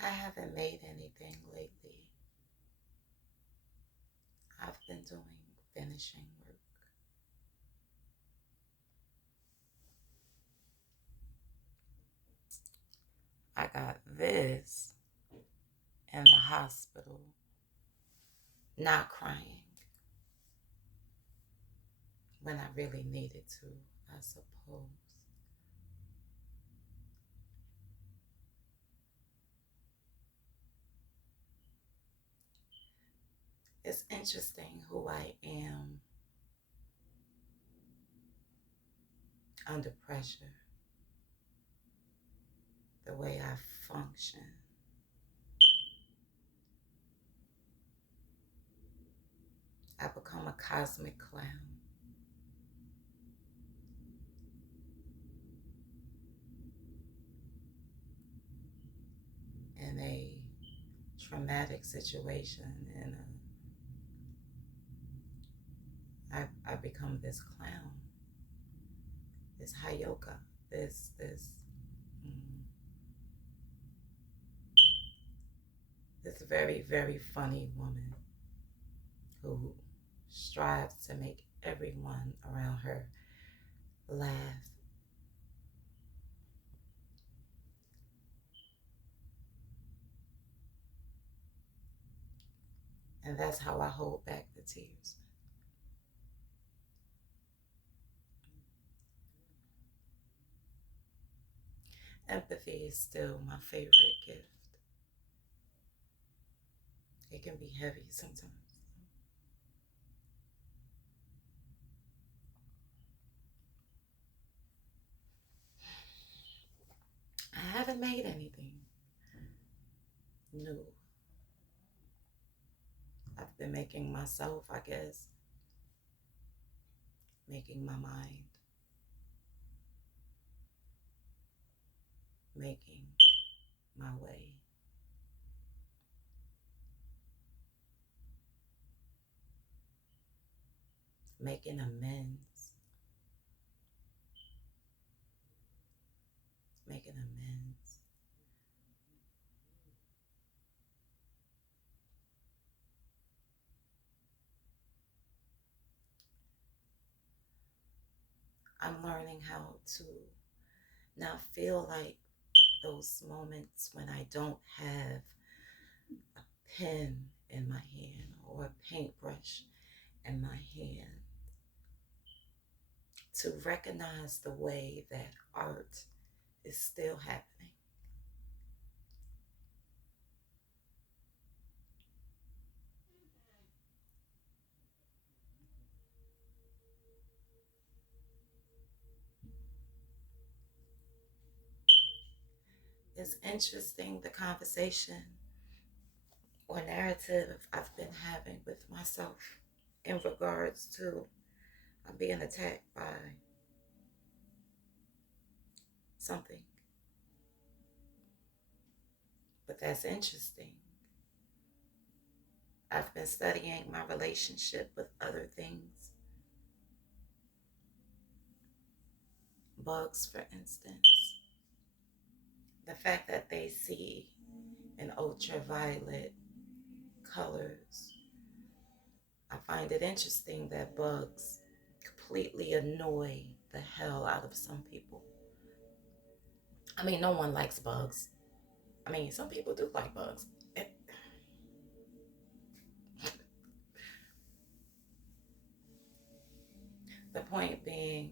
I haven't made anything lately. I've been doing finishing work. I got this in the hospital, not crying when I really needed to, I suppose. It's interesting who I am under pressure, the way I function. I become a cosmic clown in a traumatic situation, and I become this clown, this Hayoka, this mm, this very very funny woman who strives to make everyone around her laugh, and that's how I hold back the tears. Empathy is still my favorite gift. It can be heavy sometimes. I haven't made anything new. I've been making myself, I guess, making my mind, making my way, making amends, making amends. I'm learning how to not feel like those moments when I don't have a pen in my hand or a paintbrush in my hand, to recognize the way that art is still happening. It's interesting the conversation or narrative I've been having with myself in regards to being attacked by something. But that's interesting. I've been studying my relationship with other things, bugs, for instance. The fact that they see in ultraviolet colors, I find it interesting that bugs completely annoy the hell out of some people. I mean, no one likes bugs. I mean, some people do like bugs. The point being,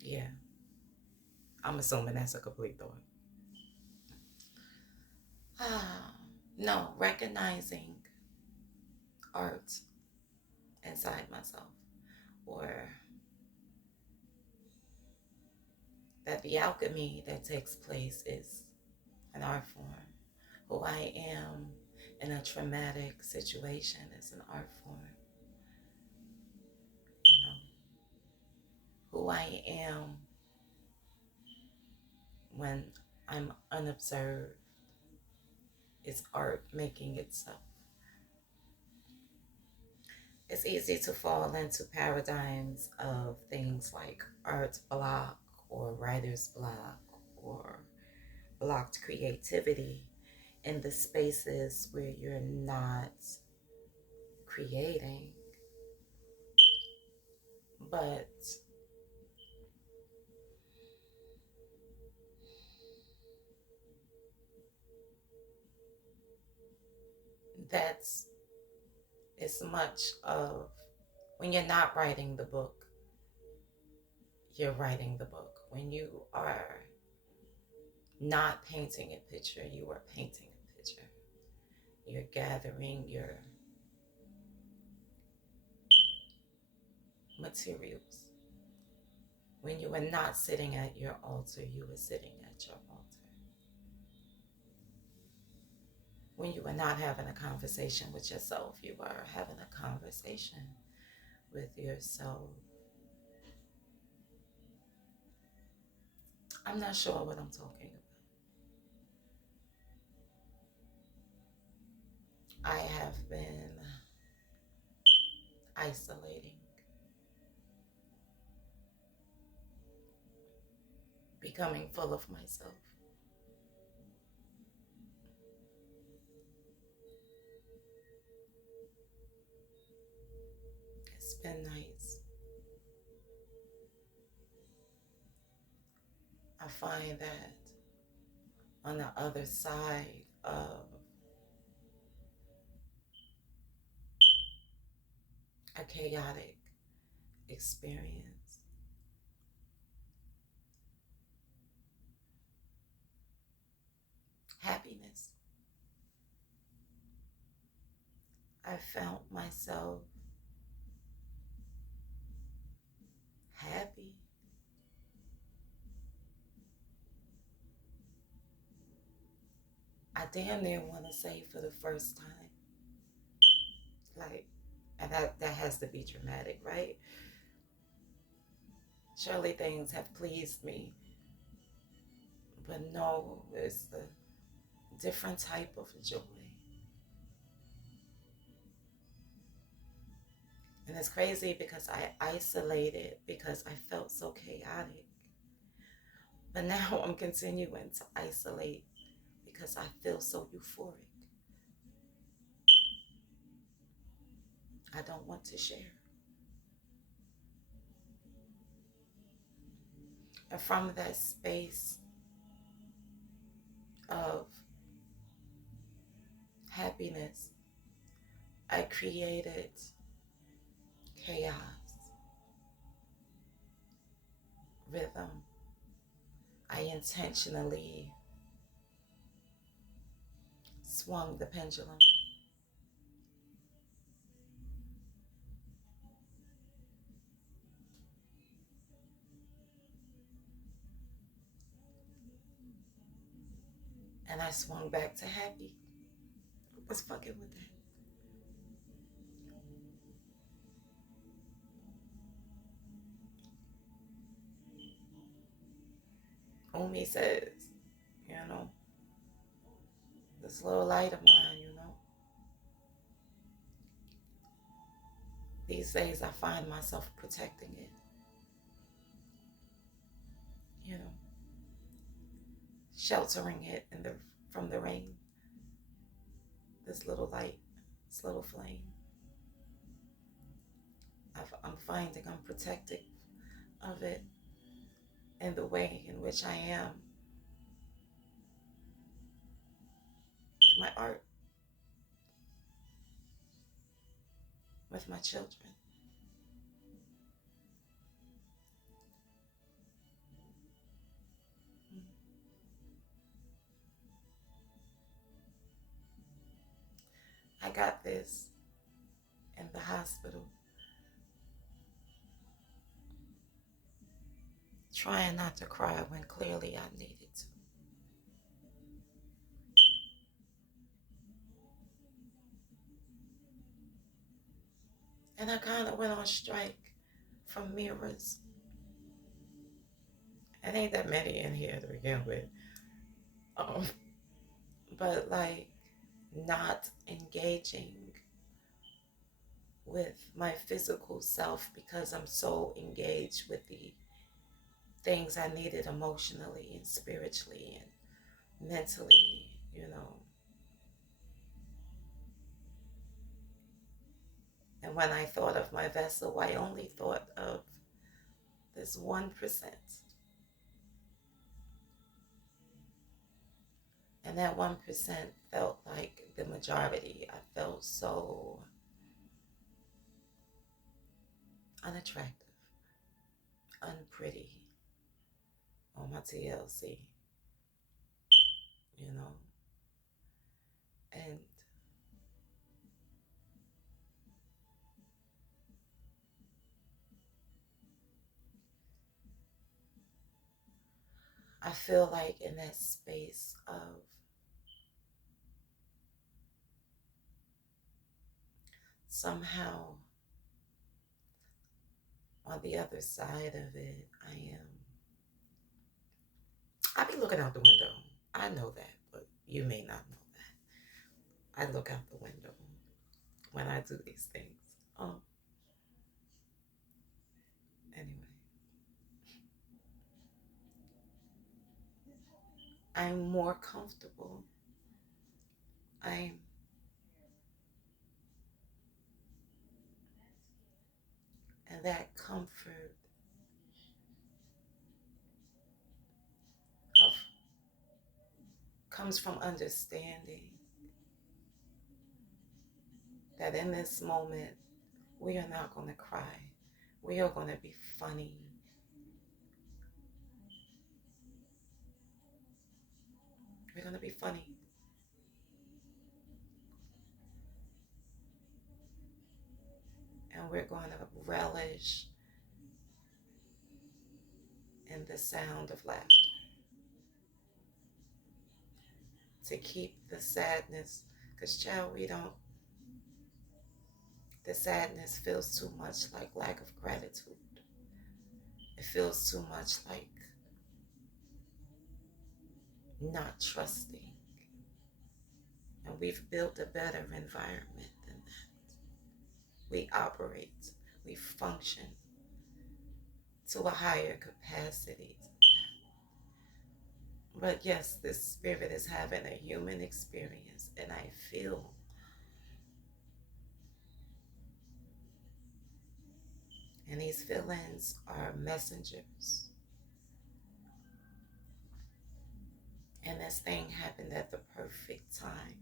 yeah, I'm assuming that's a complete thought. Ah, no, recognizing art inside myself, or that the alchemy that takes place is an art form. Who I am in a traumatic situation is an art form. You know, who I am when I'm unobserved is art making itself. It's easy to fall into paradigms of things like art block or writer's block or blocked creativity in the spaces where you're not creating. But that's as much of when you're not writing the book, you're writing the book. When you are not painting a picture, you are painting a picture. You're gathering your materials. When you were not sitting at your altar, you were sitting at your altar. When you were not having a conversation with yourself, you were having a conversation with yourself. I'm not sure what I'm talking about. I have been isolating, becoming full of myself. It's been nice. I find that on the other side of a chaotic experience, happiness. I found myself happy. I damn near want to say for the first time. Like, and that has to be dramatic, right? Surely things have pleased me, but no, it's the different type of joy. And it's crazy because I isolated because I felt so chaotic. But now I'm continuing to isolate because I feel so euphoric. I don't want to share. And from that space of happiness, I created chaos, rhythm. I intentionally swung the pendulum. And I swung back to happy. I was fucking with that. Omi says, you know, this little light of mine, these days I find myself protecting it, you know, sheltering it from the rain. This little light, this little flame. I'm finding I'm protective of it in the way in which I am with my art, with my children. I got this in the hospital, trying not to cry when clearly I needed to. And I kind of went on strike from mirrors. It ain't that many in here to begin with. Um, but like not engaging with my physical self because I'm so engaged with the things I needed emotionally and spiritually and mentally, you know. And when I thought of my vessel, I only thought of this 1%. And that 1% felt like the majority. I felt so unattractive, unpretty on my TLC, you know. And I feel like in that space of somehow on the other side of it, I be looking out the window. I know that, but you may not know that. I look out the window when I do these things. Um, anyway, I'm more comfortable. I'm and that comfort of comes from understanding that in this moment we are not going to cry. We are going to be funny. We're going to be funny. And we're going to relish in the sound of laughter to keep the sadness. Because, child, the sadness feels too much like lack of gratitude. It feels too much like not trusting. And we've built a better environment than that. We operate, we function to a higher capacity. But yes, this spirit is having a human experience, and I feel, and these feelings are messengers. And this thing happened at the perfect time.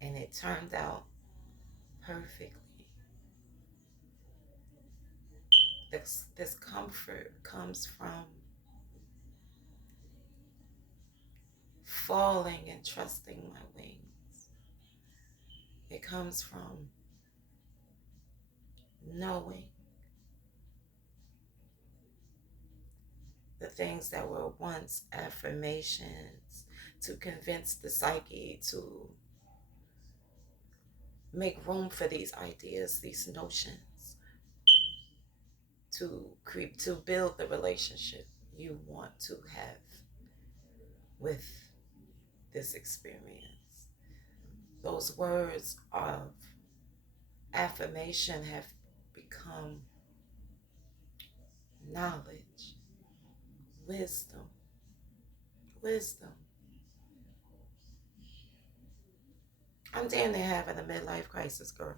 And it turned out perfectly. This comfort comes from falling and trusting my wings. It comes from knowing the things that were once affirmations to convince the psyche to make room for these ideas, these notions, to build the relationship you want to have with this experience. Those words of affirmation have become knowledge, wisdom, wisdom. I'm damn near having a midlife crisis, girl.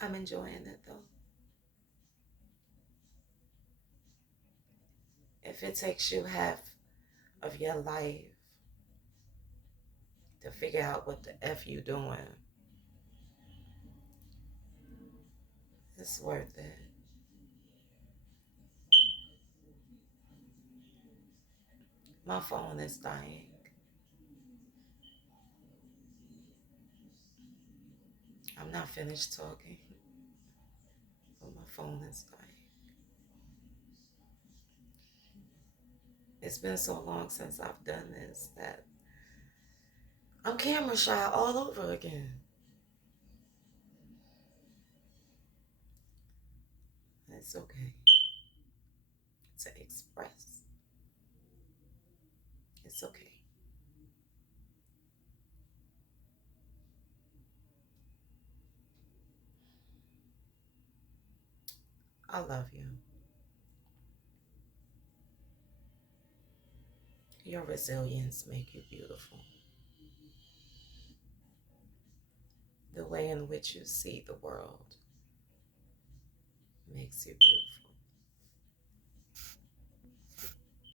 I'm enjoying it though. If it takes you half of your life to figure out what the F you doing, it's worth it. My phone is dying. I'm not finished talking, but my phone is dying. It's been so long since I've done this that I'm camera shy all over again. It's okay to express. It's okay. I love you. Your resilience make you beautiful. The way in which you see the world makes you beautiful.